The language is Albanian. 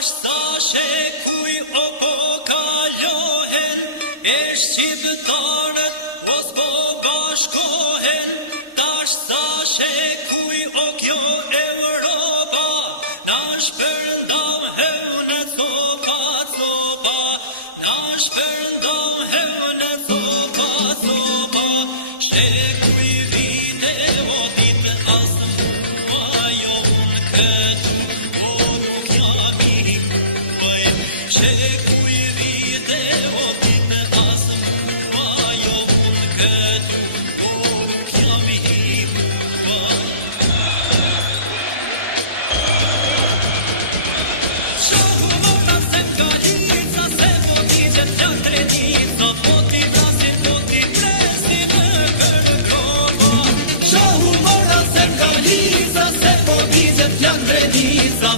Tash sa shekuj o po kalohen, e shqiptarët mos po bashkohen. Tash sa shekuj o kjo Europa, na shpërndam hënë copa, na shpërndam hënë copa. Shekuj vite o ditë as mua jo unë këtu, o nuk jam i huaj. Shekuj vite o ditë as mua jo unë këtu, o nuk jam i huaj. Shahu mora se kalica, se po digjet janë trenica, po ti vrasin, po ti presin për krova. Shahu mora se kalica, se po digjet janë trenica,